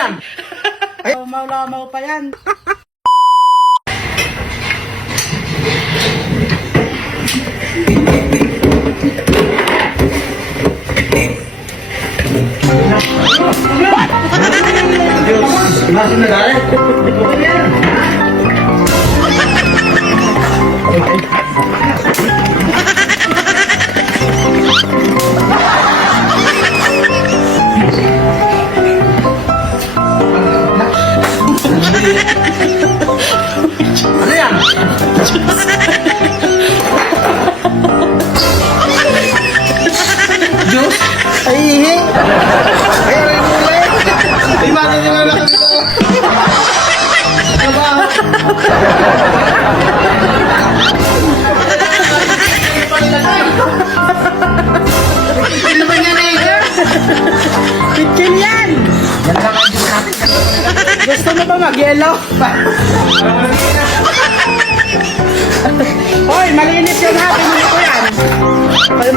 yan? Ay, lamaw pa yan. Masih negara? Ano yan? Diyos? Ay, ihi. Ay, ay, mulay. Di ba nila lang ito? Diba? Hindi naman yan eh. Kitchen yan. Yan lang ang Diyos natin. Gusto mo ba mag-yellow? Hoy, malinis yun ha. Pinili ko yan.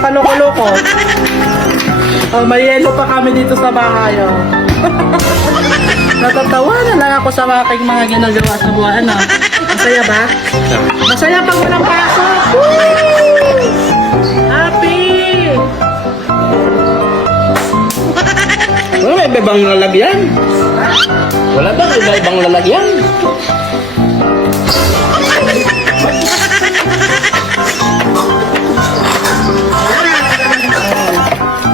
Paloko-loko. Oh, may yellow pa kami dito sa bahay. Oh. Natatawa na lang ako sa aking mga ginagawa sa buhay. Ano? Masaya ba? Masaya pag walang pasok. Woo! Happy! Wala ba ibang lalagyan? Wala ba ibang lalagyan?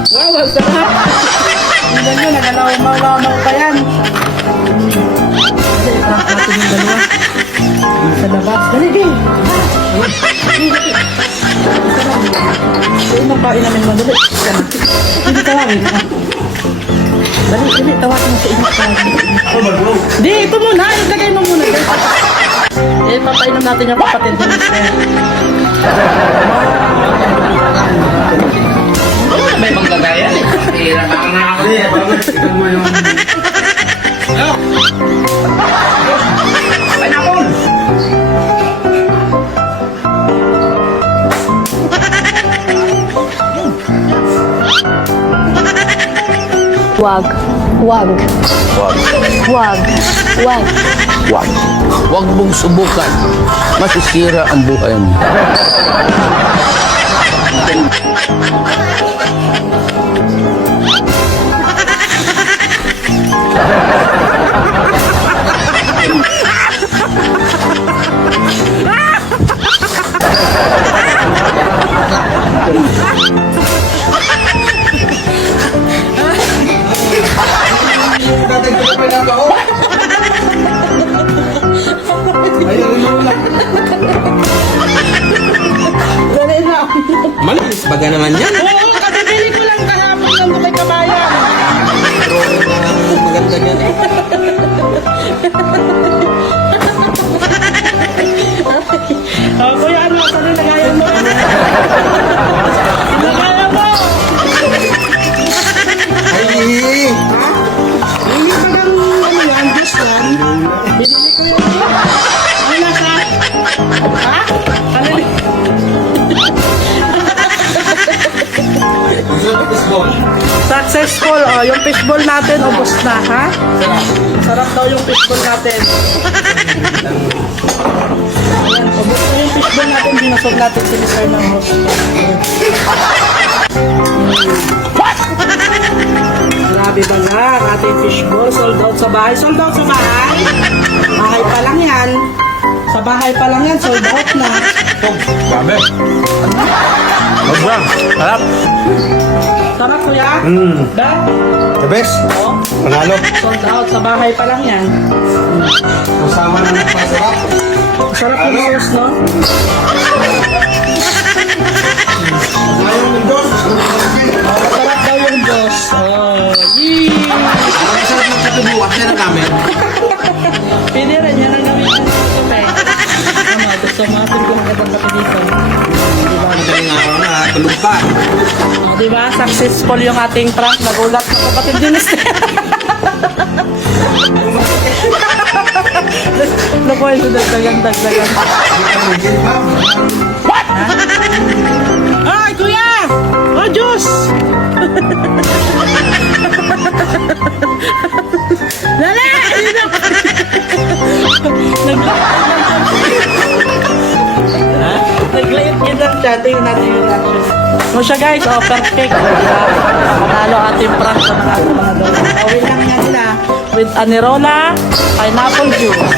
Wow, ang sarap! Hindi nyo, nagalaw-lamaw pa yan. Kasi ipapak natin yung dalawa. Sa labas. Dali, di! Dali, magpain namin mo. Dali. Hindi tawagin. Dali, dali. Tawagin mo sa inyo. Di, ito muna. Ilagay mo muna. Eh, papainom natin yung kapatid ng mister. May ibang lagayan eh. Hira ka na ako eh. Bakit? Tignan mo yung... Ay, nakon! Wag. Wag. Wag. Wag. Wag. Wag. Wag mong subukan. Masisira ang buhay mo. Dadagdag pa lang ako. Ayun mo lang. Dali na. Malinis baga naman yan. Oo, kabibili ko lang kahapon lang kay kabayan. Maganda yan eh. Oh, kuya, ano? Saan yung lagayan mo? Lagayan mo! Ay! Hindi pa lang, ano yan, Diyos yan. Binili ko yun. Ano nasa? Ha? Ano yun? Successful, oh. Yung fishball natin, ubos na, ha? Sarap daw yung fishball natin. Ayan, ubos na yung fishball natin. Binasog natin si Mr. ng host. Grabe ba nga, ang ating fishball, sold out sa bahay. Sold out sa bahay? Bahay pa lang yan. Sa bahay pa lang yan, sold out na. Grabe. Sobrang. Harap. Sarap kuya? Da? The best. Oh, Panalo. sold out sa bahay pa lang yan. Kasama na ng pasarap. Sarap yung sauce, no? Ayaw ng Diyos. Sarap daw yung Diyos. Oh, yee! Ang sarap ng katubuan niya na namin. Pwede rin yan ang gawin ng kape. Ano, gusto mo atin kung magandang kape dito. Madaling araw na, tulog pa. Oh, diba? Successful yung ating prank. Nagulat na kapatid din. Nakuha yung dagdagan. What? Ay, kuya! Oh, Diyos! Naglayot yun lang siya. Tingnan natin yung reaction. So siya guys, oh, perfect. Panalo ating prank sa mga doon. Awin lang nga nila with Anirola, pineapple juice.